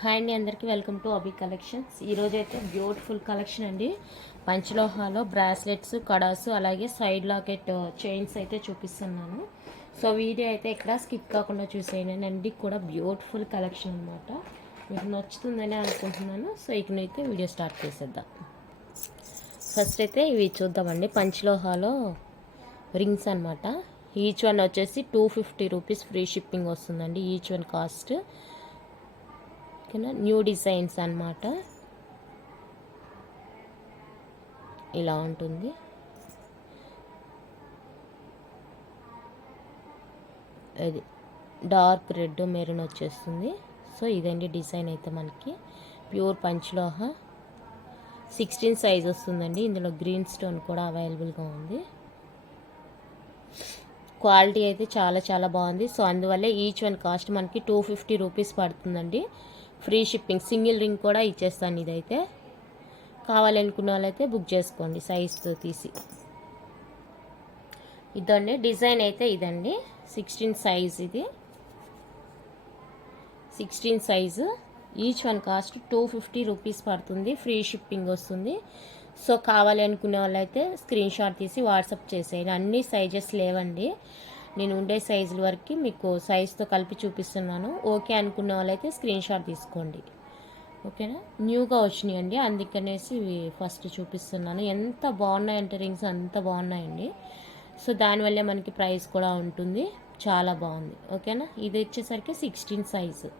Hi అండి, అందరికీ welcome to Abhi collections. ఈరోజు అయితే బ్యూటిఫుల్ కలెక్షన్ అండి. పంచలోహాలో బ్రాస్లెట్స్, కడాస్, అలాగే సైడ్ లాకెట్ చైన్స్ అయితే చూపిస్తున్నాను. సో వీడియో అయితే ఎక్కడ స్కిప్ కాకుండా చూసేయండి. అండి కూడా బ్యూటిఫుల్ కలెక్షన్ అనమాట. మీకు నచ్చుతుందని అనుకుంటున్నాను. సో ఇకనైతే వీడియో స్టార్ట్ చేసేద్దాం. ఫస్ట్ అయితే ఇవి చూద్దామండి. పంచలోహాలో రింగ్స్ అనమాట. ఈచ్ వన్ వచ్చేసి 250 రూపీస్ ఫ్రీ షిప్పింగ్ వస్తుందండి. ఈచ్ వన్ కాస్ట్ ఓకేనా. న్యూ డిజైన్స్ అన్నమాట. ఇలా ఉంటుంది. ఇది డార్క్ రెడ్ మెరూన్ వచ్చేస్తుంది. సో ఇదండి డిజైన్ అయితే మనకి ప్యూర్ పంచలోహ 16 సైజ్ వస్తుందండి. ఇందులో గ్రీన్ స్టోన్ కూడా అవైలబుల్గా ఉంది. క్వాలిటీ అయితే చాలా చాలా బాగుంది. సో అందువల్లే ఈచ్ వన్ కాస్ట్ మనకి 250 రూపీస్ పడుతుందండి. ఫ్రీ షిప్పింగ్, సింగిల్ రింగ్ కూడా ఇచ్చేస్తాను. ఇదైతే కావాలనుకున్న వాళ్ళైతే బుక్ చేసుకోండి సైజ్తో తీసి. ఇదండి డిజైన్ అయితే ఇదండి 16 సైజ్. ఇది 16 size. Each one cost 250 rupees పడుతుంది. ఫ్రీ షిప్పింగ్ వస్తుంది. సో కావాలి అనుకునే వాళ్ళైతే స్క్రీన్ షాట్ తీసి వాట్సాప్ చేసేయండి. అన్ని సైజెస్ లేవండి, నేను ఉండే సైజుల వరకు మీకు సైజుతో కలిపి చూపిస్తున్నాను. ఓకే అనుకున్న వాళ్ళైతే స్క్రీన్ షాట్ తీసుకోండి. ఓకేనా. న్యూగా వచ్చినాయండి, అందుకనేసి ఫస్ట్ చూపిస్తున్నాను. ఎంత బాగున్నాయంటే రింగ్స్ అంత బాగున్నాయండి. సో దానివల్లే మనకి ప్రైస్ కూడా ఉంటుంది. చాలా బాగుంది. ఓకేనా. ఇది వచ్చేసరికి 16 సైజు.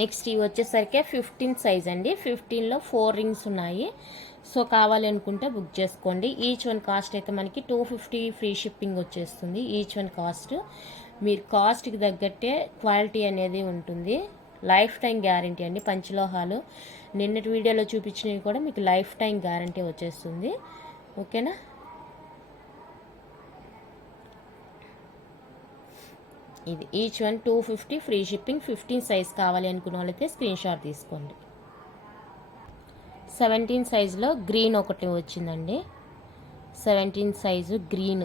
నెక్స్ట్ ఇవి వచ్చేసరికి 15 సైజ్ అండి. 15లో 4 రింగ్స్ ఉన్నాయి. సో కావాలి అనుకుంటే బుక్ చేసుకోండి. ఈచ్ వన్ కాస్ట్ అయితే మనకి 250 ఫ్రీ షిప్పింగ్ వచ్చేస్తుంది. ఈచ్ వన్ కాస్ట్ మీరు కాస్ట్కి తగ్గట్టే క్వాలిటీ అనేది ఉంటుంది. లైఫ్ టైం గ్యారంటీ అండి. పంచలోహాలు నిన్నటి వీడియోలో చూపించినవి కూడా మీకు లైఫ్ టైం గ్యారంటీ వచ్చేస్తుంది. ఓకేనా. ఇది each one 250 free shipping. 15 size కావాలి అనుకున్న వాళ్ళైతే స్క్రీన్ షాట్ తీసుకోండి. 17 సైజులో గ్రీన్ ఒకటి వచ్చిందండి. 17 సైజు గ్రీన్.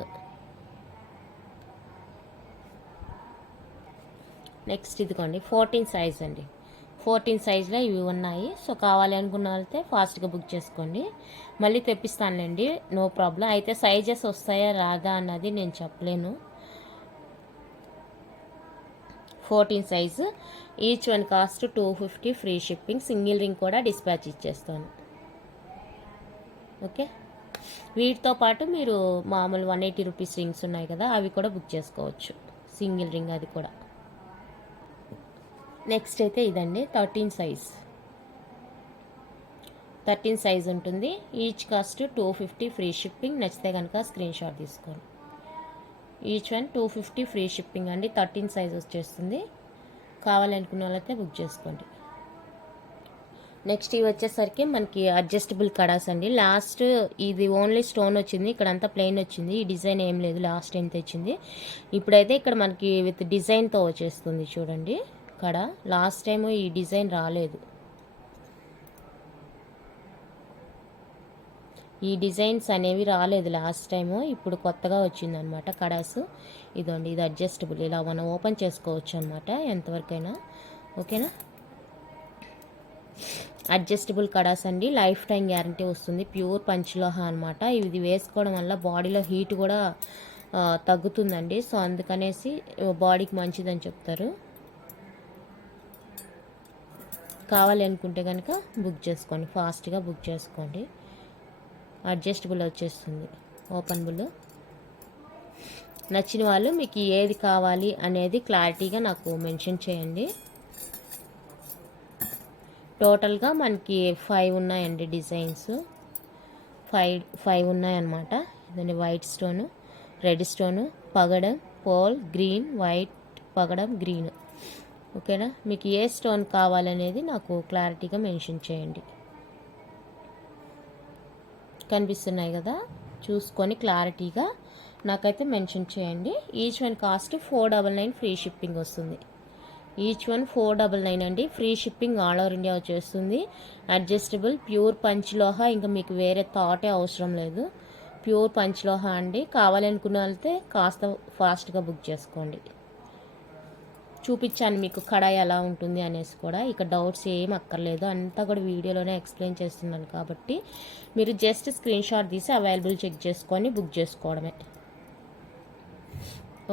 నెక్స్ట్ ఇదిగోండి 14 సైజ్ అండి. 14 సైజులో ఇవి ఉన్నాయి. సో కావాలి అనుకున్న వాళ్ళైతే ఫాస్ట్గా బుక్ చేసుకోండి. మళ్ళీ తెప్పిస్తానులేండి, నో ప్రాబ్లం. అయితే సైజెస్ వస్తాయా రాదా అన్నది నేను చెప్పలేను. 14 size. Each one cost 250 free shipping. Single ring కూడా డిస్పాచ్ ఇచ్చేస్తాను. ఓకే. వీటితో పాటు మీరు మామూలు 180 రూపీస్ రింగ్స్ ఉన్నాయి కదా, అవి కూడా బుక్ చేసుకోవచ్చు. సింగిల్ రింగ్ అది కూడా. నెక్స్ట్ అయితే ఇదండి 13 సైజ్. 13 సైజ్ ఉంటుంది. Each cost 250 free shipping. నచ్చితే కనుక స్క్రీన్ షాట్ తీసుకోండి. ఈచ్ వన్ 250 ఫ్రీ షిప్పింగ్ అండి. 13 సైజ్ వచ్చేస్తుంది. కావాలనుకున్న వాళ్ళైతే బుక్ చేసుకోండి. నెక్స్ట్ ఇవి వచ్చేసరికి మనకి అడ్జస్టబుల్ కడాస్ అండి. లాస్ట్ ఇది ఓన్లీ స్టోన్ వచ్చింది, ఇక్కడ అంతా ప్లెయిన్ వచ్చింది. ఈ డిజైన్ ఏం లేదు, లాస్ట్ ఎంత వచ్చింది. ఇప్పుడైతే ఇక్కడ మనకి విత్ డిజైన్తో వచ్చేస్తుంది చూడండి కడ. లాస్ట్ టైం ఈ డిజైన్ రాలేదు. ఈ డిజైన్స్ అనేవి రాలేదు లాస్ట్ టైము, ఇప్పుడు కొత్తగా వచ్చిందనమాట కడాసు. ఇదండి, ఇది అడ్జస్టబుల్, ఇలా మనం ఓపెన్ చేసుకోవచ్చు అనమాట ఎంతవరకైనా. ఓకేనా. అడ్జస్టబుల్ కడాస్ అండి. లైఫ్ టైం గ్యారంటీ వస్తుంది. ప్యూర్ పంచలోహ అనమాట. ఇది వేసుకోవడం వల్ల బాడీలో హీట్ కూడా తగ్గుతుందండి. సో అందుకనేసి బాడీకి మంచిదని చెప్తారు. కావాలి అనుకుంటే కనుక బుక్ చేసుకోండి, ఫాస్ట్గా బుక్ చేసుకోండి. అడ్జస్టబుల్ వచ్చేస్తుంది, ఓపెనబుల్. నచ్చిన వాళ్ళు మీకు ఏది కావాలి అనేది క్లారిటీగా నాకు మెన్షన్ చేయండి. టోటల్గా మనకి 5 ఉన్నాయండి డిజైన్స్. 5 ఉన్నాయన్నమాట. ఇదండి వైట్ స్టోను, రెడ్ స్టోను, పగడం, పోల్, గ్రీన్, వైట్, పగడం, గ్రీన్. ఓకేనా. మీకు ఏ స్టోన్ కావాలనేది నాకు క్లారిటీగా మెన్షన్ చేయండి. కనిపిస్తున్నాయి కదా, చూసుకొని క్లారిటీగా నాకైతే మెన్షన్ చేయండి. Each one cost 499 free shipping వస్తుంది. ఈచ్ వన్ 499 అండి. Free shipping all over India వచ్చేస్తుంది. అడ్జస్టబుల్ ప్యూర్ పంచలోహ, ఇంకా మీకు వేరే థాటే అవసరం లేదు. ప్యూర్ పంచలోహ అండి. కావాలనుకున్న వాళ్ళైతే కాస్త ఫాస్ట్గా బుక్ చేసుకోండి. చూపించాను మీకు కడాయి ఎలా ఉంటుంది అనేసి కూడా. ఇక డౌట్స్ ఏం అక్కర్లేదు, అంతా కూడా వీడియోలోనే ఎక్స్ప్లెయిన్ చేస్తున్నాను కాబట్టి మీరు జస్ట్ స్క్రీన్ షాట్ తీసి అవైలబుల్ చెక్ చేసుకొని బుక్ చేసుకోవడమే.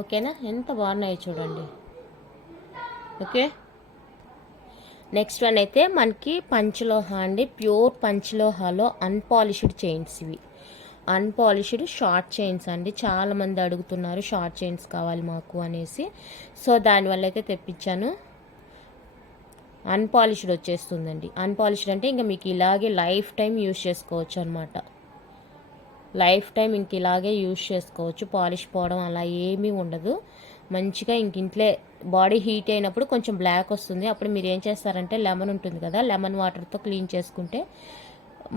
ఓకేనా? ఎంత బాగున్నాయో చూడండి. ఓకే, నెక్స్ట్ వన్ అయితే మనకి పంచలోహ అండి. ప్యూర్ పంచలోహాలో అన్పాలిష్డ్ చైన్స్ ఇవి. అన్పాలిష్డ్ షార్ట్ చైన్స్ అండి. చాలామంది అడుగుతున్నారు షార్ట్ చైన్స్ కావాలి మాకు అనేసి. సో దానివల్ల అయితే తెప్పించాను. అన్పాలిష్డ్ వచ్చేస్తుందండి. అన్పాలిష్డ్ అంటే ఇంకా మీకు ఇలాగే లైఫ్ టైం యూజ్ చేసుకోవచ్చు అనమాట. లైఫ్ టైం ఇంక ఇలాగే యూజ్ చేసుకోవచ్చు. పాలిష్ పోవడం అలా ఏమీ ఉండదు. మంచిగా ఇంక ఇంట్లో బాడీ హీట్ అయినప్పుడు కొంచెం బ్లాక్ వస్తుంది. అప్పుడు మీరు ఏం చేస్తారంటే లెమన్ ఉంటుంది కదా, లెమన్ వాటర్తో క్లీన్ చేసుకుంటే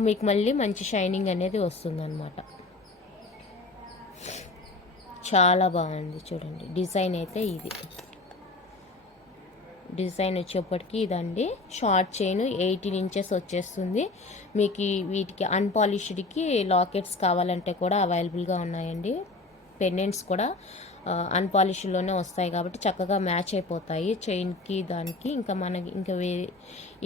మీకు మళ్ళీ మంచి షైనింగ్ అనేది వస్తుంది అనమాట. చాలా బాగుంది చూడండి. డిజైన్ అయితే ఇది డిజైన్ వచ్చేప్పటికి ఇదండి. షార్ట్ చైన్ 18 ఇంచెస్ వచ్చేస్తుంది మీకు. వీటికి అన్పాలిష్డ్కి లాకెట్స్ కావాలంటే కూడా అవైలబుల్గా ఉన్నాయండి. పెండెంట్స్ కూడా అన్పాలిష్డ్లోనే వస్తాయి కాబట్టి చక్కగా మ్యాచ్ అయిపోతాయి చైన్కి దానికి. ఇంకా మనకి ఇంకా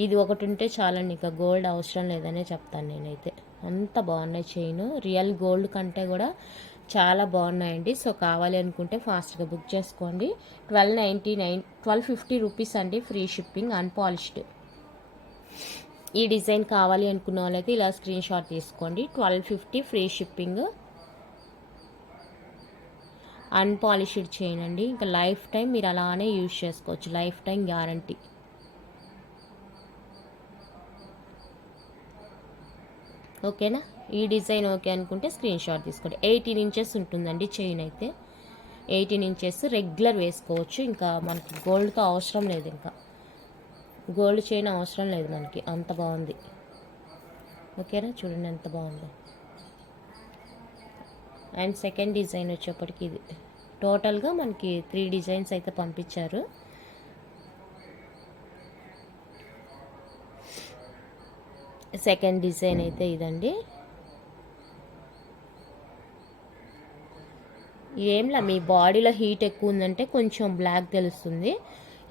ఇది ఒకటి ఉంటే చాలండి, ఇంకా గోల్డ్ అవసరం లేదనే చెప్తాను నేనైతే. అంత బాగున్నాయి చైన్. రియల్ గోల్డ్ కంటే కూడా చాలా బాగున్నాయండి. సో కావాలి అనుకుంటే ఫాస్ట్గా బుక్ చేసుకోండి. 1250 రూపీస్ అండి, ఫ్రీ షిప్పింగ్, అన్పాలిష్డ్. ఈ డిజైన్ కావాలి అనుకున్న వాళ్ళైతే ఇలా స్క్రీన్ షాట్ తీసుకోండి. 1250 ఫ్రీ షిప్పింగ్, అన్పాలిష్డ్ చైన్ అండి. ఇంకా లైఫ్ టైం మీరు అలానే యూజ్ చేసుకోవచ్చు, లైఫ్ టైం గ్యారంటీ. ఓకేనా? ఈ డిజైన్ ఓకే అనుకుంటే స్క్రీన్ షాట్ తీసుకోండి. 18 ఇంచెస్ ఉంటుందండి చైన్ అయితే. 18 ఇంచెస్ రెగ్యులర్ వేసుకోవచ్చు. ఇంకా మనకి గోల్డ్తో అవసరం లేదు, ఇంకా గోల్డ్ చైన్ అవసరం లేదు మనకి. అంత బాగుంది. ఓకేనా? చూడండి ఎంత బాగుందో. అండ్ సెకండ్ డిజైన్ వచ్చేప్పటికి ఇది. టోటల్గా మనకి 3 డిజైన్స్ అయితే పంపించారు. సెకండ్ డిజైన్ అయితే ఇదండి. ఏంలా మీ బాడీలో హీట్ ఎక్కువ ఉందంటే కొంచెం బ్లాక్ తెలుస్తుంది.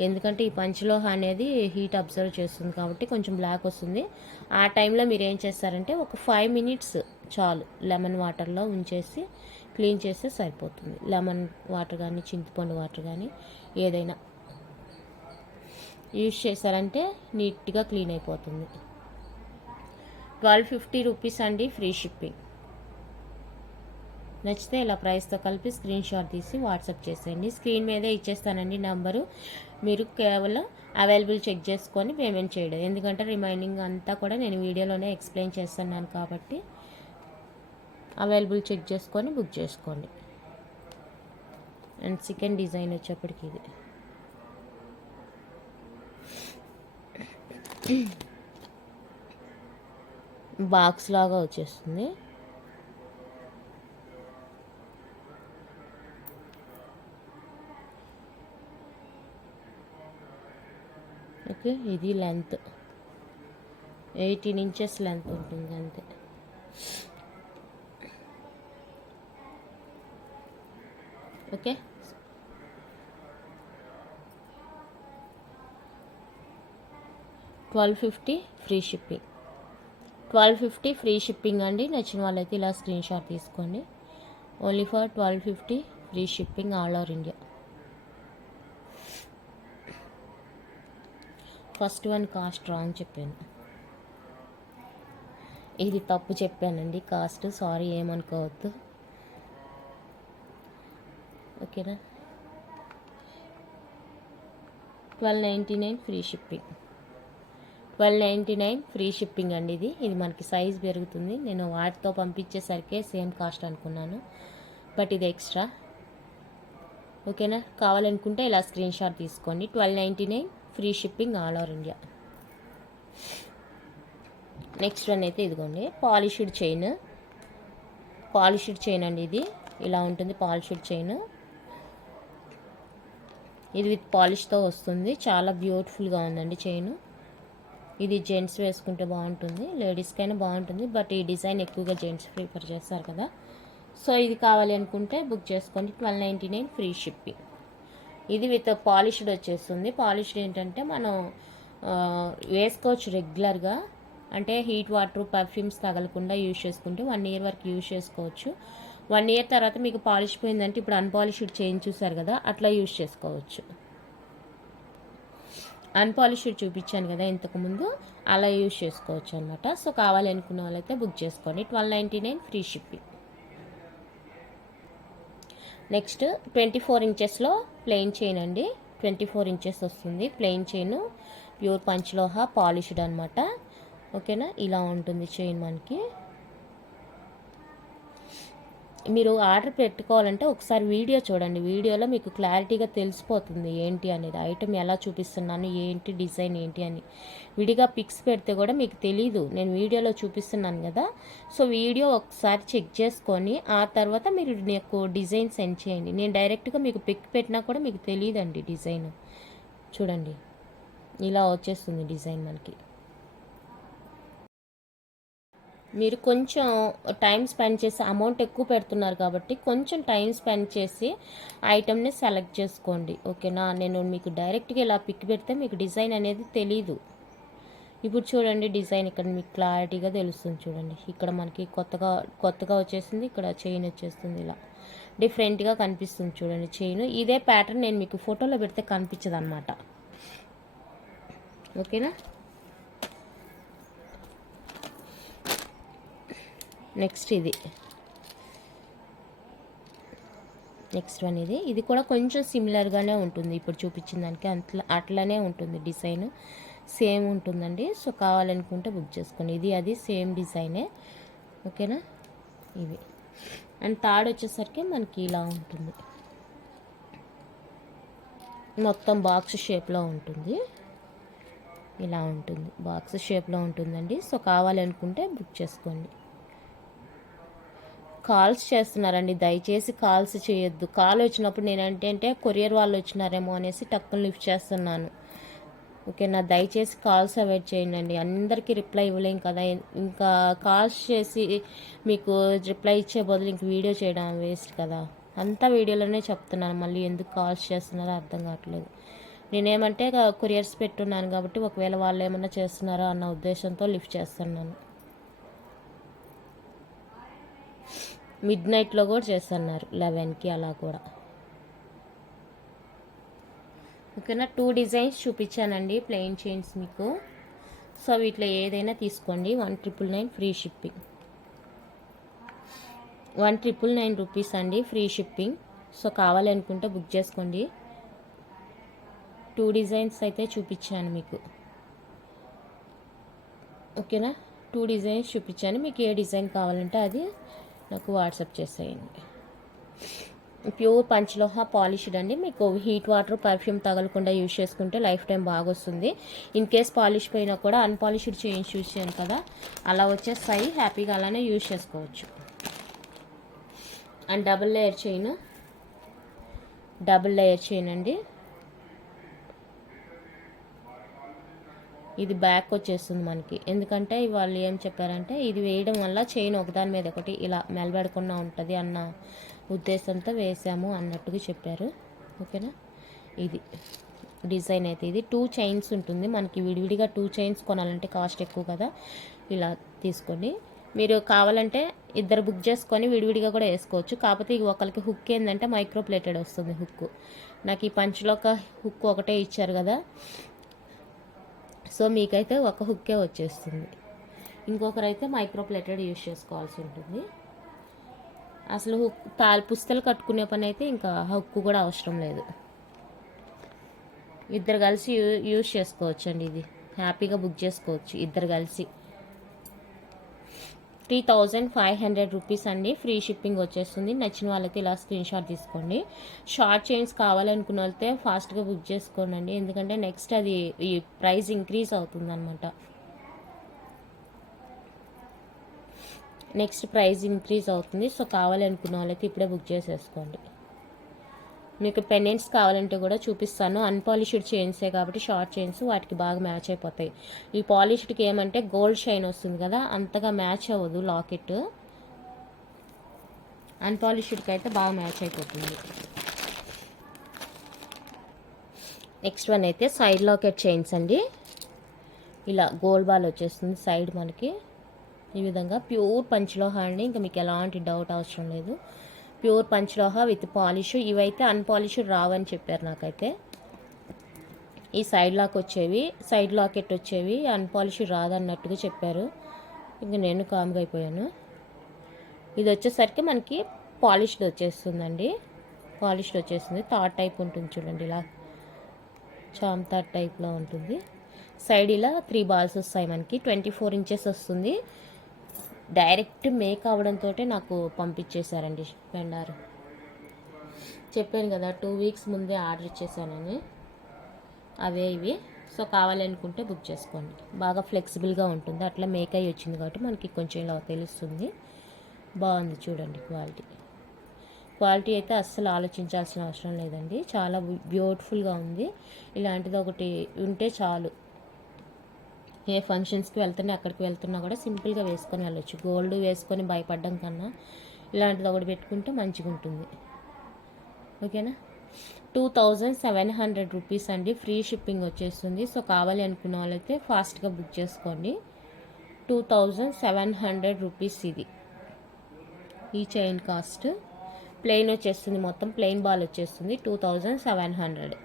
ఎందుకంటే ఈ పంచలోహ అనేది హీట్ అబ్జర్వ్ చేస్తుంది కాబట్టి కొంచెం బ్లాక్ వస్తుంది. ఆ టైంలో మీరు ఏం చేస్తారంటే ఒక 5 మినిట్స్ చాలు లెమన్ వాటర్లో ఉంచేసి క్లీన్ చేస్తే సరిపోతుంది. లెమన్ వాటర్ కానీ చింతపండు వాటర్ కానీ ఏదైనా యూజ్ చేశారంటే నీట్గా క్లీన్ అయిపోతుంది. 1250 రూపీస్ అండి, ఫ్రీ షిప్పింగ్. నచ్చితే ఇలా ప్రైస్తో కలిపి స్క్రీన్ షాట్ తీసి వాట్సాప్ చేసేయండి. స్క్రీన్ మీదే ఇచ్చేస్తానండి నంబరు. మీరు కేవలం అవైలబుల్ చెక్ చేసుకొని పేమెంట్ చేయడం. ఎందుకంటే రిమైనింగ్ అంతా కూడా నేను వీడియోలోనే ఎక్స్ప్లెయిన్ చేస్తున్నాను కాబట్టి అవైలబుల్ చెక్ చేసుకొని బుక్ చేసుకోండి. అండ్ సెకండ్ డిజైన్ వచ్చేప్పటికి ఇది. బాక్స్ లాగా వచ్చేస్తుంది. ఓకే, ఇది లెంత్ 18 ఇంచెస్ లెంత్ ఉంటుంది అంతే. Okay, $1250 free shipping. 1250 free shipping అండి. నచ్చిన వాళ్ళైతే ఇలా స్క్రీన్ షాట్ తీసుకోండి. Only for 1250 free shipping all over India. First one cost wrong చెప్పాను, ఇది తప్పు చెప్పానండి కాస్ట్. సారీ, ఏమనుకోవద్దు. ఓకేనా? 1299 ఫ్రీ షిప్పింగ్. 1299 ఫ్రీ షిప్పింగ్ అండి. ఇది మనకి సైజ్ పెరుగుతుంది. నేను వాటితో పంపించేసరికి సేమ్ కాస్ట్ అనుకున్నాను, బట్ ఇది ఎక్స్ట్రా. ఓకేనా? కావాలనుకుంటే ఇలా స్క్రీన్ షాట్ తీసుకోండి. 1299 free shipping all over India. Next one అయితే ఇదిగోండి, పాలిష్డ్ చైన్. పాలిష్డ్ చైన్ అండి. ఇది ఇలా ఉంటుంది పాలిష్డ్ చైన్. ఇది విత్ పాలిష్తో వస్తుంది. చాలా బ్యూటిఫుల్గా ఉందండి చైన్. ఇది జెంట్స్ వేసుకుంటే బాగుంటుంది, లేడీస్కైనా బాగుంటుంది, బట్ ఈ డిజైన్ ఎక్కువగా జెంట్స్ ప్రిఫర్ చేస్తారు కదా. సో ఇది కావాలి అనుకుంటే బుక్ చేసుకోండి. 1299 ఫ్రీ షిప్పింగ్. ఇది విత్ పాలిష్డ్ వచ్చేస్తుంది. పాలిష్డ్ ఏంటంటే మనం వేసుకోవచ్చు రెగ్యులర్గా, అంటే హీట్ వాటర్ పర్ఫ్యూమ్స్ తగలకుండా యూజ్ చేసుకుంటే 1 ఇయర్ వరకు యూజ్ చేసుకోవచ్చు. 1 ఇయర్ తర్వాత మీకు పాలిష్ పోయిందంటే ఇప్పుడు అన్పాలిష్డ్ చైన్ చూసారు కదా, అట్లా యూజ్ చేసుకోవచ్చు. అన్పాలిష్డ్ చూపించాను కదా ఇంతకుముందు, అలా యూజ్ చేసుకోవచ్చు అనమాట. సో కావాలనుకున్న వాళ్ళైతే బుక్ చేసుకోండి. 1299 ఫ్రీ షిప్పింగ్. నెక్స్ట్ 24 ఇంచెస్లో ప్లెయిన్ చైన్ అండి. 24 ఇంచెస్ వస్తుంది ప్లెయిన్ చైన్, ప్యూర్ పంచలోహ పాలిష్డ్ అనమాట. ఓకేనా, ఇలా ఉంటుంది చైన్ మనకి. మీరు ఆర్డర్ పెట్టుకోవాలంటే ఒకసారి వీడియో చూడండి. వీడియోలో మీకు క్లారిటీగా తెలిసిపోతుంది ఏంటి అనేది, ఐటమ్ ఎలా చూపిస్తున్నాను, ఏంటి డిజైన్ ఏంటి అని. విడిగా పిక్స్ పెడితే కూడా మీకు తెలీదు, నేను వీడియోలో చూపిస్తున్నాను కదా. సో వీడియో ఒకసారి చెక్ చేసుకొని ఆ తర్వాత మీరు నాకు డిజైన్ సెండ్ చేయండి. నేను డైరెక్ట్గా మీకు పిక్ పెట్టినా కూడా మీకు తెలియదండి డిజైన్. చూడండి ఇలా వచ్చేస్తుంది డిజైన్ మనకి. మీరు కొంచెం టైం స్పెండ్ చేసి అమౌంట్ ఎక్కువ పెడుతున్నారు కాబట్టి కొంచెం టైం స్పెండ్ చేసి ఐటమ్ని సెలెక్ట్ చేసుకోండి. ఓకేనా, నేను మీకు డైరెక్ట్గా ఇలా పిక్ పెడితే మీకు డిజైన్ అనేది తెలీదు. ఇప్పుడు చూడండి డిజైన్ ఇక్కడ మీకు క్లారిటీగా తెలుస్తుంది. చూడండి ఇక్కడ మనకి కొత్తగా వచ్చేసింది, ఇక్కడ చైన్ వచ్చేస్తుంది, ఇలా డిఫరెంట్గా కనిపిస్తుంది. చూడండి చైన్ ఇదే ప్యాటర్న్ నేను మీకు ఫోటోలో పెడితే కనిపించదు అనమాట. ఓకేనా, నెక్స్ట్ నెక్స్ట్ వన్ ఇది కూడా కొంచెం సిమిలర్గానే ఉంటుంది. ఇప్పుడు చూపించిన దానికి అట్లానే ఉంటుంది, డిజైన్ సేమ్ ఉంటుందండి. సో కావాలనుకుంటే బుక్ చేసుకోండి. ఇది అది సేమ్ డిజైనే. ఓకేనా, ఇవి అండ్ థర్డ్ వచ్చేసరికి మనకి ఇలా ఉంటుంది, మొత్తం బాక్స్ షేప్లో ఉంటుంది. ఇలా ఉంటుంది, బాక్స్ షేప్లో ఉంటుందండి. సో కావాలనుకుంటే బుక్ చేసుకోండి. కాల్స్ చేస్తున్నారండి, దయచేసి కాల్స్ చేయొద్దు. కాల్ వచ్చినప్పుడు నేను అంటే కొరియర్ వాళ్ళు వచ్చినారేమో అనేసి టక్కుని లిఫ్ట్ చేస్తున్నాను. ఓకేనా, దయచేసి కాల్స్ అవాయిడ్ చేయండి. అందరికీ రిప్లై ఇవ్వలేం కదా, ఇంకా కాల్స్ చేసి మీకు రిప్లై ఇచ్చే బదులు ఇంక వీడియో చేయడం వేస్ట్ కదా. అంతా వీడియోలోనే చెప్తున్నాను, మళ్ళీ ఎందుకు కాల్స్ చేస్తున్నారో అర్థం కావట్లేదు. నేనేమంటే కొరియర్స్ పెట్టున్నాను కాబట్టి ఒకవేళ వాళ్ళు ఏమన్నా చేస్తున్నారో అన్న ఉద్దేశంతో లిఫ్ట్ చేస్తున్నాను. మిడ్నైట్లో కూడా చేస్తున్నారు 11కి అలా కూడా. ఓకేనా, 2 డిజైన్స్ చూపించానండి ప్లెయిన్ చైన్స్ మీకు. సో వీటిలో ఏదైనా తీసుకోండి. 1999 ఫ్రీ షిప్పింగ్. 1999 రూపీస్ అండి ఫ్రీ షిప్పింగ్. సో కావాలనుకుంటే బుక్ చేసుకోండి. 2 డిజైన్స్ అయితే చూపించాను మీకు. ఓకేనా, 2 డిజైన్స్ చూపించాను. మీకు ఏ డిజైన్ కావాలంటే అది నాకు వాట్సాప్ చేసేయండి. ప్యూర్ పంచలోహ పాలిష్డ్ అండి. మీకు హీట్ వాటర్ పర్ఫ్యూమ్ తగలకుండా యూజ్ చేసుకుంటే లైఫ్ టైం బాగా వస్తుంది. ఇన్ కేస్ పాలిష్ పోయినా కూడా అన్పాలిష్డ్ చైన్స్ యూజ్ చేయాలి కదా, అలా వచ్చేస్తాయి. హ్యాపీగా అలానే యూజ్ చేసుకోవచ్చు. అండ్ డబుల్ లేయర్ చైన్ అండి. ఇది బ్యాక్ వచ్చేస్తుంది మనకి, ఎందుకంటే వాళ్ళు ఏం చెప్పారంటే ఇది వేయడం వల్ల చైన్ ఒకదాని మీద ఒకటి ఇలా మెలబెడకుండా ఉంటుంది అన్న ఉద్దేశంతో వేసాము అన్నట్టుగా చెప్పారు. ఓకేనా, ఇది డిజైన్ అయితే ఇది 2 చైన్స్ ఉంటుంది మనకి. విడివిడిగా 2 చైన్స్ కొనాలంటే కాస్ట్ ఎక్కువ కదా, ఇలా తీసుకోండి. మీరు కావాలంటే ఇద్దరు బుక్ చేసుకొని విడివిడిగా కూడా వేసుకోవచ్చు. కాకపోతే ఇక ఒకరికి హుక్ ఏంటంటే మైక్రో ప్లేటెడ్ వస్తుంది హుక్. నాకు ఈ పంచులో ఒక హుక్ ఒకటే ఇచ్చారు కదా, సో మీకైతే ఒక హుక్కే వచ్చేస్తుంది. ఇంకొకరైతే మైక్రో ప్లేటెడ్ యూజ్ చేసుకోవాల్సి ఉంటుంది. అసలు పుస్తలు కట్టుకునే పని అయితే ఇంకా హుక్ కూడా అవసరం లేదు. ఇద్దరు కలిసి యూజ్ చేసుకోవచ్చు అండి. ఇది హ్యాపీగా బుక్ చేసుకోవచ్చు ఇద్దరు కలిసి. 3500 రూపీస్ అండి ఫ్రీ షిప్పింగ్ వచ్చేస్తుంది. నచ్చిన వాళ్ళైతే ఇలా స్క్రీన్ షాట్ తీసుకోండి. షార్ట్ చైన్స్ కావాలనుకున్న వాళ్ళైతే ఫాస్ట్గా బుక్ చేసుకోండి, ఎందుకంటే నెక్స్ట్ అది ఈ ప్రైస్ ఇంక్రీజ్ అవుతుంది అనమాట. నెక్స్ట్ ప్రైస్ ఇంక్రీజ్ అవుతుంది. సో కావాలనుకున్న వాళ్ళైతే ఇప్పుడే బుక్ చేసేసుకోండి. మీకు పెండెంట్స్ కావాలంటే కూడా చూపిస్తాను. అన్పాలిష్డ్ చైన్సే కాబట్టి షార్ట్ చైన్స్ వాటికి బాగా మ్యాచ్ అయిపోతాయి. ఈ పాలిష్డ్కి ఏమంటే గోల్డ్ షైన్ వస్తుంది కదా, అంతగా మ్యాచ్ అవ్వదు లాకెట్. అన్పాలిష్డ్కి అయితే బాగా మ్యాచ్ అయిపోతుంది. నెక్స్ట్ వన్ అయితే సైడ్ లాకెట్ చైన్స్ అండి. ఇలా గోల్డ్ బాల్ వచ్చేస్తుంది సైడ్ మనకి ఈ విధంగా. ప్యూర్ పంచలోహ అండి, ఇంకా మీకు ఎలాంటి డౌట్ అవసరం లేదు. ప్యూర్ పంచలోహ విత్ పాలిష్. ఇవైతే అన్పాలిష్డ్ రావని చెప్పారు నాకైతే. ఈ సైడ్ లాక్ వచ్చేవి, సైడ్ లాకెట్ వచ్చేవి అన్పాలిష్డ్ రాదన్నట్టుగా చెప్పారు. ఇంక నేను కామ్గా అయిపోయాను. ఇది వచ్చేసరికి మనకి పాలిష్డ్ వచ్చేస్తుందండి. పాలిష్డ్ వచ్చేస్తుంది. థర్డ్ టైప్ ఉంటుంది చూడండి, ఇలా చామ్ థర్డ్ టైప్లో ఉంటుంది. సైడ్ ఇలా 3 బాల్స్ వస్తాయి మనకి. 24 ఇంచెస్ వస్తుంది. డైరెక్ట్ మేక్ అవడంతో నాకు పంపించేశారండి వెండారు. చెప్పాను కదా 2 వీక్స్ ముందే ఆర్డర్ ఇచ్చేసానని. అవే ఇవి. సో కావాలనుకుంటే బుక్ చేసుకోండి. బాగా ఫ్లెక్సిబుల్గా ఉంటుంది. అట్లా మేక్ అయ్యి వచ్చింది కాబట్టి మనకి కొంచెం ఇలా తెలుస్తుంది. బాగుంది చూడండి క్వాలిటీ. క్వాలిటీ అయితే అస్సలు ఆలోచించాల్సిన అవసరం లేదండి. చాలా బ్యూటిఫుల్గా ఉంది. ఇలాంటిది ఒకటి ఉంటే చాలు. ఏ ఫంక్షన్స్కి వెళ్తున్నా ఎక్కడికి వెళ్తున్నా కూడా సింపుల్గా వేసుకొని వెళ్ళొచ్చు. గోల్డ్ వేసుకొని భయపడడం కన్నా ఇలాంటిది ఒకటి పెట్టుకుంటే మంచిగా ఉంటుంది. ఓకేనా. 2700 రూపీస్ అండి. ఫ్రీ షిప్పింగ్ వచ్చేస్తుంది. సో కావాలి అనుకున్న వాళ్ళైతే ఫాస్ట్గా బుక్ చేసుకోండి. 2700 రూపీస్ ఇది. ఈ చైన్ కాస్ట్ ప్లెయిన్ వచ్చేస్తుంది. మొత్తం ప్లెయిన్ బాల్ వచ్చేస్తుంది 2700.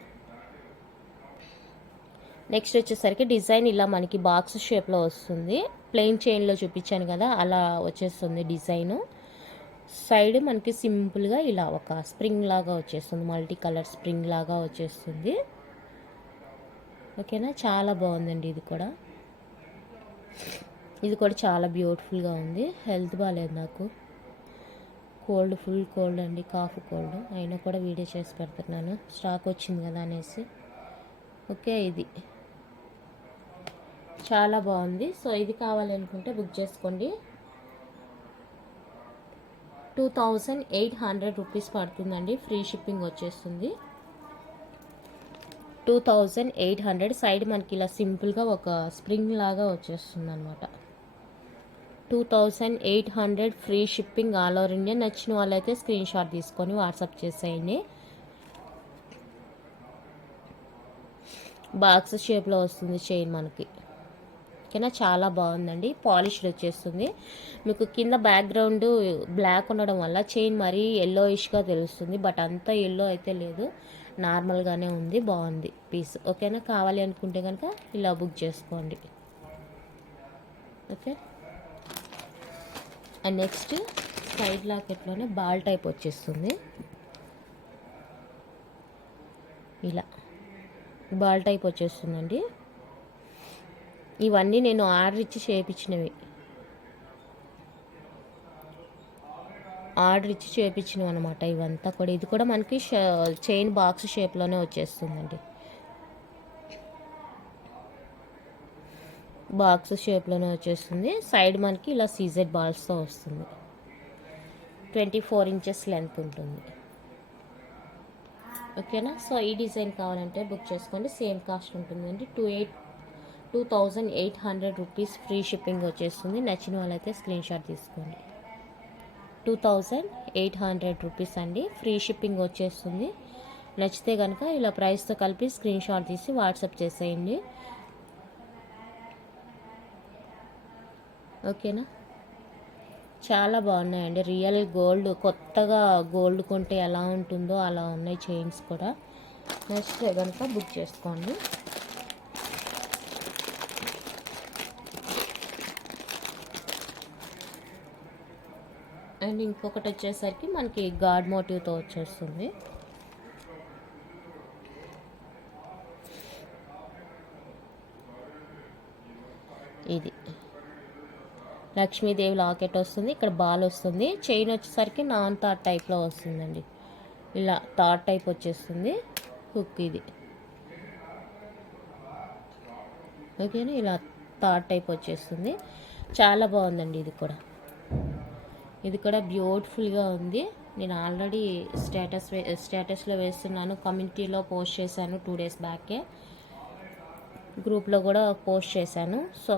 నెక్స్ట్ వచ్చేసరికి డిజైన్ ఇలా మనకి బాక్స్ షేప్లో వస్తుంది. ప్లెయిన్ చైన్లో చూపించాను కదా, అలా వచ్చేస్తుంది డిజైను. సైడ్ మనకి సింపుల్గా ఇలా ఒక స్ప్రింగ్ లాగా వచ్చేస్తుంది. మల్టీ కలర్ స్ప్రింగ్ లాగా వచ్చేస్తుంది. ఓకేనా. చాలా బాగుందండి ఇది కూడా. ఇది కూడా చాలా బ్యూటిఫుల్గా ఉంది. హెల్త్ బాగాలేదు నాకు, కోల్డ్, ఫుల్ కోల్డ్ అండి, కాఫ్ కోల్డ్. అయినా కూడా వీడియో చేసి పెడుతున్నాను, స్టాక్ వచ్చింది కదా అనేసి. ఓకే, ఇది చాలా బాగుంది. సో ఇది కావాలనుకుంటే బుక్ చేసుకోండి. 2800 రూపీస్ పడుతుందండి. ఫ్రీ షిప్పింగ్ వచ్చేస్తుంది. 2800. సైడ్ మనకి ఇలా సింపుల్గా ఒక స్ప్రింగ్ లాగా వచ్చేస్తుంది అనమాట. 2800 free shipping all over India. నచ్చిన వాళ్ళైతే స్క్రీన్ షాట్ తీసుకొని వాట్సాప్ చేసేయండి. బాక్స్ షేప్లో వస్తుంది చైన్ మనకి. ఓకేనా. చాలా బాగుందండి. పాలిష్డ్ వచ్చేస్తుంది. మీకు కింద బ్యాక్గ్రౌండ్ బ్లాక్ ఉండడం వల్ల చైన్ మరీ ఎల్లోయిష్గా తెలుస్తుంది. బట్ అంత ఎల్లో అయితే లేదు, నార్మల్గానే ఉంది. బాగుంది పీస్. ఓకేనా. కావాలి అనుకుంటే కనుక ఇలా బుక్ చేసుకోండి. ఓకే. అండ్ నెక్స్ట్ సైడ్ లాకెట్లోనే బాల్ టైప్ వచ్చేస్తుంది. ఇలా బాల్ టైప్ వచ్చేస్తుందండి. ఇవన్నీ నేను ఆర్డర్ ఇచ్చి చేయించినవి. అనమాట ఇవంతా కూడా. ఇది కూడా మనకి చైన్ బాక్స్ షేప్లోనే వచ్చేస్తుందండి. బాక్స్ షేప్లోనే వచ్చేస్తుంది. సైడ్ మనకి ఇలా సీజెడ్ బాల్స్తో వస్తుంది. 24 ఇంచెస్ లెంత్ ఉంటుంది. ఓకేనా. సో ఈ డిజైన్ కావాలంటే బుక్ చేసుకోండి. సేమ్ కాస్ట్ ఉంటుందండి. 2800 రూపీస్ ఫ్రీ షిప్పింగ్ వచ్చేస్తుంది. నచ్చిన వాళ్ళైతే స్క్రీన్ షాట్ తీసుకోండి. 2800 రూపీస్ అండి. ఫ్రీ షిప్పింగ్ వచ్చేస్తుంది. నచ్చితే కనుక ఇలా ప్రైస్తో కలిపి స్క్రీన్ షాట్ తీసి వాట్సాప్ చేసేయండి. ఓకేనా. చాలా బాగున్నాయండి. రియల్ గోల్డ్, కొత్తగా గోల్డ్ కొంటే ఎలా ఉంటుందో అలా ఉన్నాయి చైన్స్ కూడా. నచ్చితే కనుక బుక్ చేసుకోండి. అండ్ ఇంకొకటి వచ్చేసరికి మనకి గాడ్ మోటివ్తో వచ్చేస్తుంది. ఇది లక్ష్మీదేవి లాకెట్ వస్తుంది. ఇక్కడ బాల్ వస్తుంది. చైన్ వచ్చేసరికి నాన్ థాట్ టైప్లో వస్తుందండి. ఇలా థాట్ టైప్ వచ్చేస్తుంది. హుక్ ఇది. ఓకేనా. ఇలా థాట్ టైప్ వచ్చేస్తుంది. చాలా బాగుందండి ఇది కూడా. ఇది కూడా బ్యూటిఫుల్గా ఉంది. నేను ఆల్రెడీ స్టేటస్లో వేస్తున్నాను, కమ్యూనిటీలో పోస్ట్ చేశాను 2 డేస్ బ్యాకే, గ్రూప్లో కూడా పోస్ట్ చేశాను. సో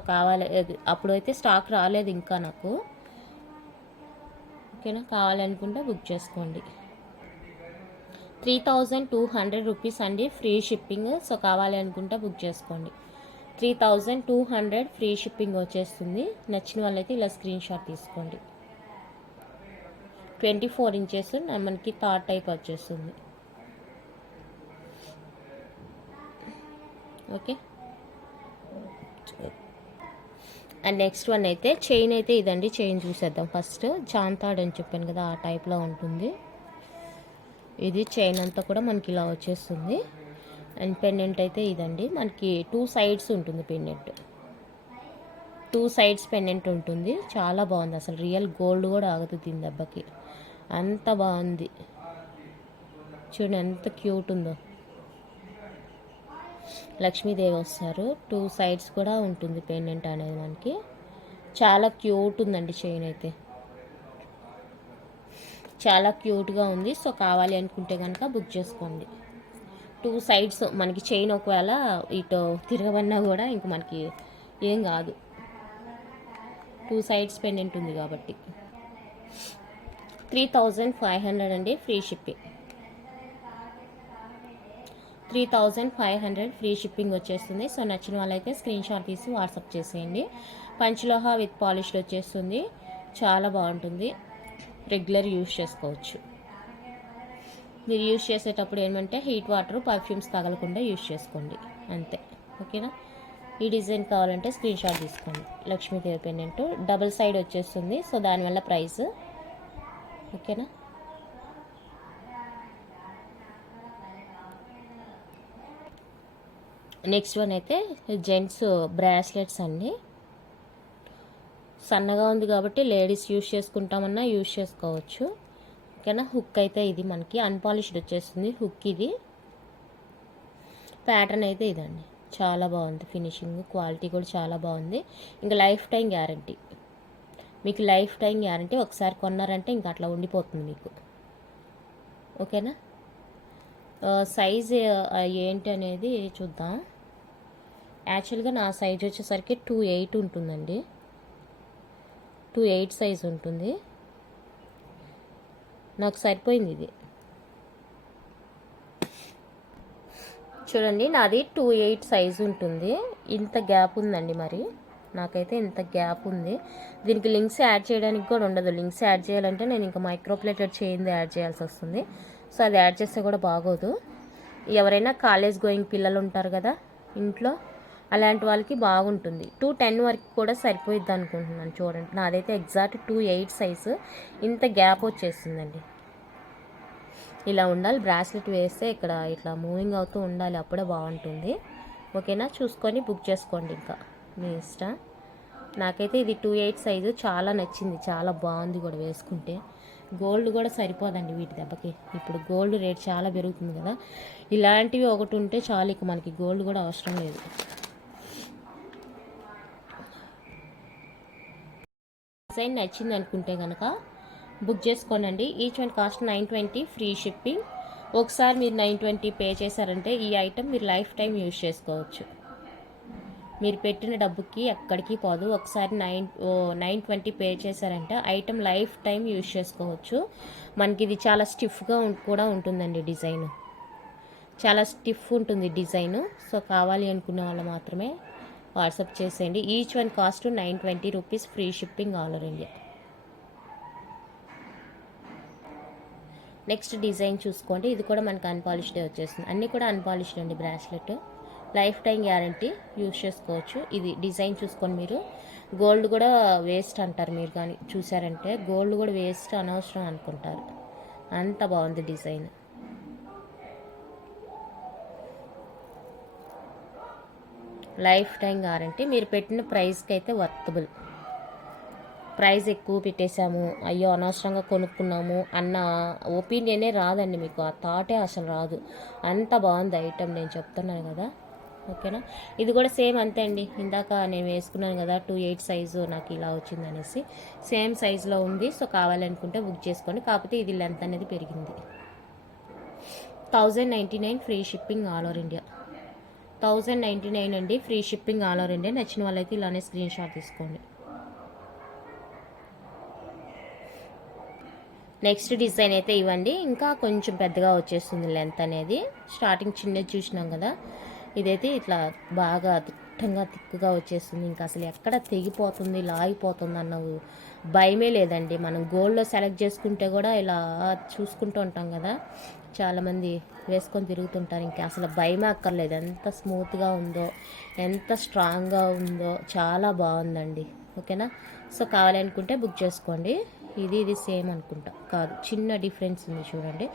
అప్పుడైతే స్టాక్ రాలేదు ఇంకా నాకు. ఓకేనా. కావాలనుకుంటే బుక్ చేసుకోండి. 3200 రూపీస్ అండి, ఫ్రీ షిప్పింగ్. సో కావాలి అనుకుంటే బుక్ చేసుకోండి. 3200 ఫ్రీ షిప్పింగ్ వచ్చేస్తుంది. నచ్చిన వాళ్ళైతే ఇలా స్క్రీన్ షాట్ తీసుకోండి. 24 ఇంచెస్ మనకి థర్డ్ టైప్ వచ్చేస్తుంది. ఓకే. అండ్ నెక్స్ట్ వన్ అయితే చైన్ అయితే ఇదండి. చైన్ చూసేద్దాం ఫస్ట్. చాంతాడ్ అని చెప్పాను కదా, ఆ టైప్లో ఉంటుంది. ఇది చైన్ అంతా కూడా మనకి ఇలా వచ్చేస్తుంది. అండ్ పెండెంట్ అయితే ఇదండి. మనకి 2 సైడ్స్ ఉంటుంది పెండెంట్. 2 సైడ్స్ పెండెంట్ ఉంటుంది. చాలా బాగుంది అసలు. రియల్ గోల్డ్ కూడా ఆగుతుంది దీని దెబ్బకి, అంత బాగుంది. చూడండి ఎంత క్యూట్ ఉందో. లక్ష్మీదేవి వస్తారు. 2 సైడ్స్ కూడా ఉంటుంది పెండెంట్ అనేది మనకి. చాలా క్యూట్ ఉందండి చైన్ అయితే, చాలా క్యూట్గా ఉంది. సో కావాలి అనుకుంటే కనుక బుక్ చేసుకోండి. 2 సైడ్స్ మనకి చైన్ ఒకవేళ ఇటు తిరగబడినా కూడా ఇంక మనకి ఏం కాదు. 2 సైడ్స్ పెండెంట్ ఉంది కాబట్టి 3500 అండి, ఫ్రీ షిప్పింగ్. 3500 ఫ్రీ షిప్పింగ్ వచ్చేస్తుంది. సో నచ్చిన వాళ్ళైతే స్క్రీన్ షాట్ తీసి వాట్సాప్ చేసేయండి. పంచలోహ విత్ పాలిష్లో వచ్చేస్తుంది. చాలా బాగుంటుంది. రెగ్యులర్ యూజ్ చేసుకోవచ్చు. మీరు యూజ్ చేసేటప్పుడు ఏమంటే హీట్ వాటర్, పర్ఫ్యూమ్స్ తగలకుండా యూజ్ చేసుకోండి అంతే. ఓకేనా. ఈ డిజైన్ కావాలంటే స్క్రీన్ షాట్ తీసుకోండి. లక్ష్మీదేవి పెండెంట్ డబుల్ సైడ్ వచ్చేస్తుంది. సో దానివల్ల ప్రైస్. ఓకేనా. నెక్స్ట్ వన్ అయితే జెంట్స్ బ్రాస్లెట్స్ అండి. సన్నగా ఉంది కాబట్టి లేడీస్ యూజ్ చేసుకుంటామన్నా యూజ్ చేసుకోవచ్చు. ఓకేనా. హుక్ అయితే ఇది మనకి అన్పాలిష్డ్ వచ్చేస్తుంది. హుక్ ఇది. ప్యాటర్న్ అయితే ఇదండి. చాలా బాగుంది. ఫినిషింగ్ క్వాలిటీ కూడా చాలా బాగుంది. ఇంకా లైఫ్ టైం గ్యారంటీ. మీకు లైఫ్ టైం గ్యారంటీ. ఒకసారి కొన్నారంటే ఇంకా అట్లా ఉండిపోతుంది మీకు. ఓకేనా. సైజ్ ఏంటి అనేది చూద్దాం. యాక్చువల్గా నా సైజ్ వచ్చేసరికి 28 ఉంటుందండి. 28 సైజ్ ఉంటుంది. నాకు సరిపోయింది ఇది. చూడండి నాది 28 సైజు ఉంటుంది. ఇంత గ్యాప్ ఉందండి. మరి నాకైతే ఇంత గ్యాప్ ఉంది. దీనికి లింక్స్ యాడ్ చేయడానికి కూడా ఉండదు. లింక్స్ యాడ్ చేయాలంటే నేను ఇంకా మైక్రోప్లేటెడ్ చైన్ యాడ్ చేయాల్సి వస్తుంది. సో అది యాడ్ చేస్తే కూడా బాగోదు. ఎవరైనా కాలేజ్ గోయింగ్ పిల్లలు ఉంటారు కదా ఇంట్లో, అలాంటి వాళ్ళకి బాగుంటుంది. 210 వరకు కూడా సరిపోయిద్ది అనుకుంటున్నాను. చూడండి నాదైతే ఎగ్జాక్ట్ 28 సైజు. ఇంత గ్యాప్ వచ్చేసిందండి. ఇలా ఉండాలి. బ్రాస్లెట్ వేస్తే ఇక్కడ ఇట్లా మూవింగ్ అవుతూ ఉండాలి, అప్పుడే బాగుంటుంది. ఓకేనా. చూసుకొని బుక్ చేసుకోండి. ఇంకా మీ ఇష్టం. నాకైతే ఇది 28 సైజు చాలా నచ్చింది. చాలా బాగుంది కూడా వేసుకుంటే. గోల్డ్ కూడా సరిపోదండి వీటి దెబ్బకి. ఇప్పుడు గోల్డ్ రేట్ చాలా పెరుగుతుంది కదా. ఇలాంటివి ఒకటి ఉంటే చాలు, ఇక మనకి గోల్డ్ కూడా అవసరం లేదు. డిజైన్ నచ్చింది అనుకుంటే కనుక బుక్ చేసుకోనండి. Each one cost 920, free shipping. ఒకసారి మీరు 920 పే చేశారంటే ఈ ఐటెం మీరు లైఫ్ టైం యూజ్ చేసుకోవచ్చు. మీరు పెట్టిన డబ్బుకి ఎక్కడికి పోదు. ఒకసారి 920 పే చేశారంటే ఐటెం లైఫ్ టైం యూజ్ చేసుకోవచ్చు. మనకి ఇది చాలా స్టిఫ్గా కూడా ఉంటుందండి. డిజైన్ చాలా స్టిఫ్ ఉంటుంది డిజైన్. సో కావాలి అనుకున్న వాళ్ళు మాత్రమే వాట్సాప్ చేసేయండి. Each one cost 920 rupees, free shipping all over India. Next design చూసుకోండి. ఇది కూడా మనకు అన్పాలిష్డే వచ్చేస్తుంది. అన్నీ కూడా అన్పాలిష్డ్ అండి. Bracelet life time guarantee, use చేసుకోవచ్చు. ఇది డిజైన్ చూసుకొని మీరు. గోల్డ్ కూడా వేస్ట్ అంటారు మీరు కానీ చూసారంటే. గోల్డ్ కూడా వేస్ట్, అనవసరం అనుకుంటారు. అంత బాగుంది డిజైన్. Life time guarantee. మీరు పెట్టిన ప్రైస్కి అయితే వర్తబుల్. ప్రైస్ ఎక్కువ పెట్టేశాము, అయ్యో అనవసరంగా కొనుక్కున్నాము అన్న ఒపీనియనే రాదండి మీకు. ఆ థాటే అసలు రాదు. అంత బాగుంది ఐటెం, నేను చెప్తున్నాను కదా. ఓకేనా. ఇది కూడా సేమ్ అంతే అండి. ఇందాక నేను వేసుకున్నాను కదా 28 సైజు, నాకు ఇలా వచ్చింది అనేసి సేమ్ సైజులో ఉంది. సో కావాలనుకుంటే బుక్ చేసుకోండి. కాకపోతే ఇది లెంత్ అనేది పెరిగింది. 1099, free shipping all over India. 1099 అండి, free shipping all over India. నచ్చిన వాళ్ళైతే ఇలానే స్క్రీన్ షాట్ తీసుకోండి. నెక్స్ట్ డిజైన్ అయితే ఇవ్వండి, ఇంకా కొంచెం పెద్దగా వచ్చేస్తుంది లెంత్ అనేది. స్టార్టింగ్ చిన్నది చూసినాం కదా, ఇదైతే ఇట్లా బాగా తిక్కుగా వచ్చేస్తుంది. ఇంకా అసలు ఎక్కడ తెగిపోతుంది లాగిపోతుంది అన్న భయమే లేదండి. మనం గోల్డ్లో సెలెక్ట్ చేసుకుంటే కూడా ఇలా చూసుకుంటూ ఉంటాం కదా, చాలామంది వేసుకొని తిరుగుతుంటారు. ఇంకా అసలు భయమే అక్కర్లేదు. ఎంత స్మూత్గా ఉందో, ఎంత స్ట్రాంగ్గా ఉందో, చాలా బాగుందండి. ఓకేనా, సో కావాలనుకుంటే బుక్ చేసుకోండి. ఇది సేమ్ అనుకుంటా, కాదు, చిన్న డిఫరెన్స్ ఉంది చూడండి.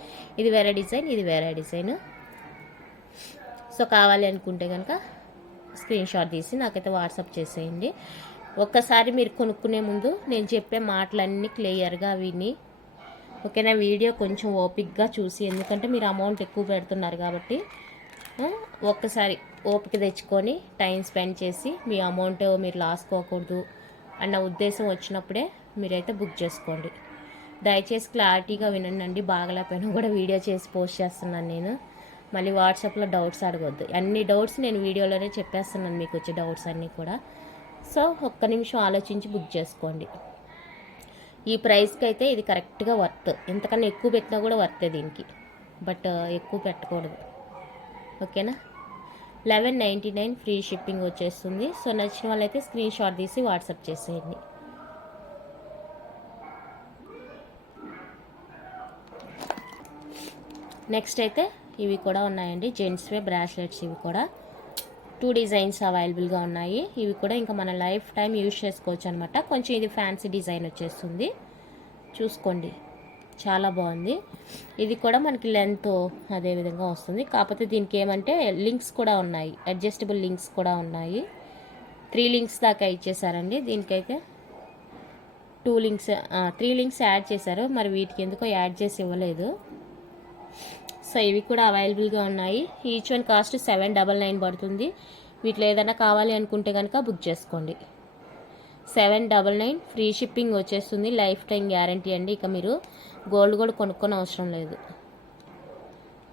ఇది వేరే డిజైన్, ఇది వేరే డిజైన్. సో కావాలి అనుకుంటే కనుక స్క్రీన్ షాట్ తీసి నాకైతే వాట్సాప్ చేసేయండి. ఒక్కసారి మీరు కొనుక్కునే ముందు నేను చెప్పే మాటలన్నీ క్లియర్గా విని, ఓకేనా, వీడియో కొంచెం ఓపిక్గా చూసి, ఎందుకంటే మీరు అమౌంట్ ఎక్కువ పెడుతున్నారు కాబట్టి ఒక్కసారి ఓపిక తెచ్చుకొని టైం స్పెండ్ చేసి మీ అమౌంట్ మీరు లాస్ పోకూడదు అన్న ఉద్దేశం వచ్చినప్పుడే మీరైతే బుక్ చేసుకోండి. దయచేసి క్లారిటీగా వినండి. బాగలేకపోయినా కూడా వీడియో చేసి పోస్ట్ చేస్తున్నాను నేను. మళ్ళీ వాట్సాప్లో డౌట్స్ అడగొద్దు. అన్ని డౌట్స్ నేను వీడియోలోనే చెప్పేస్తున్నాను, మీకు వచ్చే డౌట్స్ అన్నీ కూడా. సో ఒక్క నిమిషం ఆలోచించి బుక్ చేసుకోండి. ఈ ప్రైస్కి అయితే ఇది కరెక్ట్గా వర్త్. ఎంతకన్నా ఎక్కువ పెట్టినా కూడా వర్తే దీనికి, బట్ ఎక్కువ పెట్టకూడదు. ఓకేనా, 1199 ఫ్రీ షిప్పింగ్ వచ్చేస్తుంది. సో నచ్చిన వాళ్ళైతే స్క్రీన్ షాట్ తీసి వాట్సాప్ చేసేయండి. నెక్స్ట్ అయితే ఇవి కూడా ఉన్నాయండి, జెంట్స్వే బ్రాస్లెట్స్. ఇవి కూడా 2 డిజైన్స్ అవైలబుల్గా ఉన్నాయి. ఇవి కూడా ఇంకా మన లైఫ్ టైం యూజ్ చేసుకోవచ్చు అనమాట. కొంచెం ఇది ఫ్యాన్సీ డిజైన్ వచ్చేస్తుంది, చూసుకోండి, చాలా బాగుంది. ఇది కూడా మనకి లెంత్ అదే విధంగా వస్తుంది. కాకపోతే దీనికి ఏమంటే లింక్స్ కూడా ఉన్నాయి, అడ్జస్టబుల్ లింక్స్ కూడా ఉన్నాయి. 3 లింక్స్ దాకా ఇచ్చేసారండి. దీనికైతే 3 లింక్స్ యాడ్ చేశారు, మరి వీటికి ఎందుకో యాడ్ చేసి ఇవ్వలేదు. సో ఇవి కూడా అవైలబుల్గా ఉన్నాయి. ఈచ్ వన్ కాస్ట్ 799 పడుతుంది. వీటిలో ఏదైనా కావాలి అనుకుంటే కనుక బుక్ చేసుకోండి. 799 ఫ్రీ షిప్పింగ్ వచ్చేస్తుంది. లైఫ్ టైం గ్యారంటీ అండి. ఇక మీరు గోల్డ్ కూడా కొనుక్కొని అవసరం లేదు.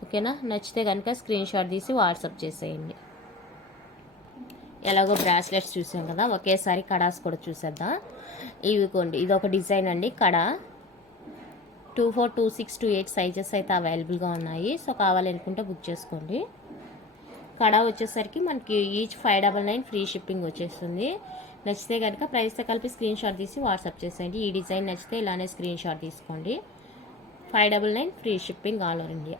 ఓకేనా, నచ్చితే కనుక స్క్రీన్ షాట్ తీసి వాట్సాప్ చేసేయండి. ఎలాగో బ్రాస్లెట్స్ చూసాం కదా, ఒకేసారి కడాస్ కూడా చూసేద్దాం. ఇవికోండి, ఇది ఒక డిజైన్ అండి. కడా 24, 26, 28 సైజెస్ అయితే అవైలబుల్గా ఉన్నాయి. సో కావాలనుకుంటే బుక్ చేసుకోండి. కడా వచ్చేసరికి మనకి ఈచ్ 599 ఫ్రీ షిప్పింగ్ వచ్చేస్తుంది. నచ్చితే కనుక ప్రైస్తో కలిపి స్క్రీన్ షాట్ తీసి వాట్సాప్ చేసేయండి. ఈ డిజైన్ నచ్చితే ఇలానే స్క్రీన్ షాట్ తీసుకోండి. 599 free shipping all over India.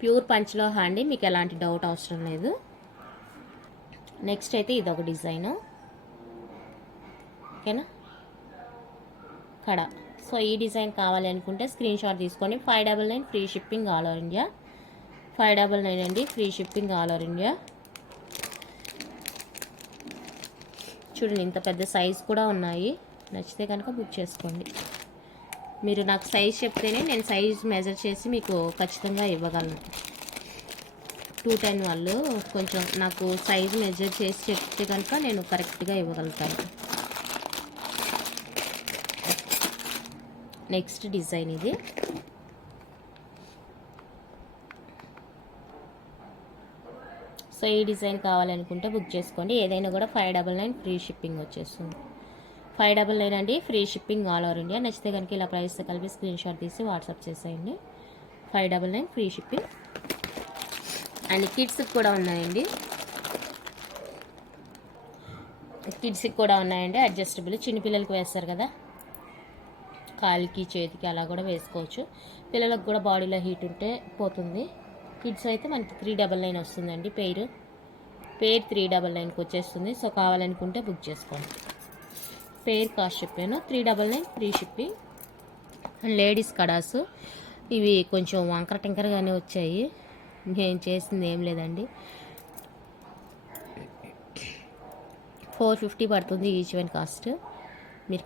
Pure పంచ్లో హ్యాండీ, మీకు ఎలాంటి డౌట్ అవసరం లేదు. నెక్స్ట్ అయితే ఇదొక డిజైను. ఓకేనా, కడా. సో ఈ డిజైన్ కావాలి అనుకుంటే స్క్రీన్ షాట్ తీసుకొని 599 free shipping all over India. 599 అండి, free shipping all over India. చూడండి, ఇంత పెద్ద సైజ్ కూడా ఉన్నాయి. నచ్చితే కనుక బుక్ చేసుకోండి. మీరు నాకు సైజ్ చెప్తేనే నేను సైజ్ మెజర్ చేసి మీకు ఖచ్చితంగా ఇవ్వగలను. 210 వాళ్ళు కొంచెం నాకు సైజ్ మెజర్ చేసి చెప్తే కనుక నేను కరెక్ట్గా ఇవ్వగలుగుతాను. నెక్స్ట్ డిజైన్ ఇది. సో ఈ డిజైన్ కావాలనుకుంటే బుక్ చేసుకోండి. ఏదైనా కూడా 599 ఫ్రీ షిప్పింగ్ వచ్చేస్తుంది. 599 అండి, free shipping all over India. నచ్చితే కనుక ఇలా ప్రైస్తో కలిపి స్క్రీన్ షాట్ తీసి వాట్సాప్ చేసేయండి. 599 ఫ్రీ షిప్పింగ్. అండ్ కిడ్స్కి కూడా ఉన్నాయండి, కిడ్స్కి కూడా ఉన్నాయండి అడ్జస్టబుల్. చిన్నపిల్లలకి వేస్తారు కదా, కాలికి చేతికి అలా కూడా వేసుకోవచ్చు. పిల్లలకు కూడా బాడీలో హీట్ ఉంటే పోతుంది. కిడ్స్ అయితే మనకి 399 వస్తుందండి. పేర్ 399కి వచ్చేస్తుంది. సో కావాలనుకుంటే బుక్ చేసుకోండి. పేర్ కాస్ట్ చెప్పాను, 399 ఫ్రీ షిప్పింగ్. లేడీస్ కడాసు ఇవి కొంచెం వంకర టింకరగానే వచ్చాయి, నేను చేసింది ఏం లేదండి. 450 పడుతుంది ఈచ్ వన్ కాస్ట్. మీరు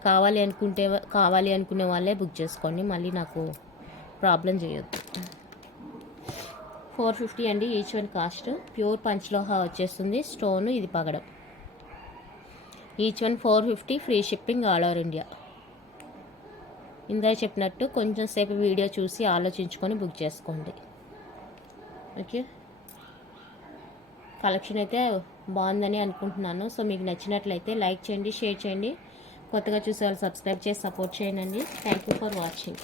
కావాలి అనుకునే వాళ్ళే బుక్ చేసుకోండి, మళ్ళీ నాకు ప్రాబ్లం చేయొద్దు. 450 అండి ఈచ్ వన్ కాస్ట్. ప్యూర్ పంచ్లోహా వచ్చేస్తుంది, స్టోన్ ఇది పగడం. Each one 450 free shipping all over India. ఇందా చెప్పినట్టు కొంచెం సేపు వీడియో చూసి ఆలోచించుకొని బుక్ చేసుకోండి. ఓకే, కలెక్షన్ అయితే బాగుందని అనుకుంటున్నాను. సో మీకు నచ్చినట్లయితే లైక్ చేయండి, షేర్ చేయండి, కొత్తగా చూసే వాళ్ళు సబ్స్క్రైబ్ చేసి సపోర్ట్ చేయండి. Thank you for watching.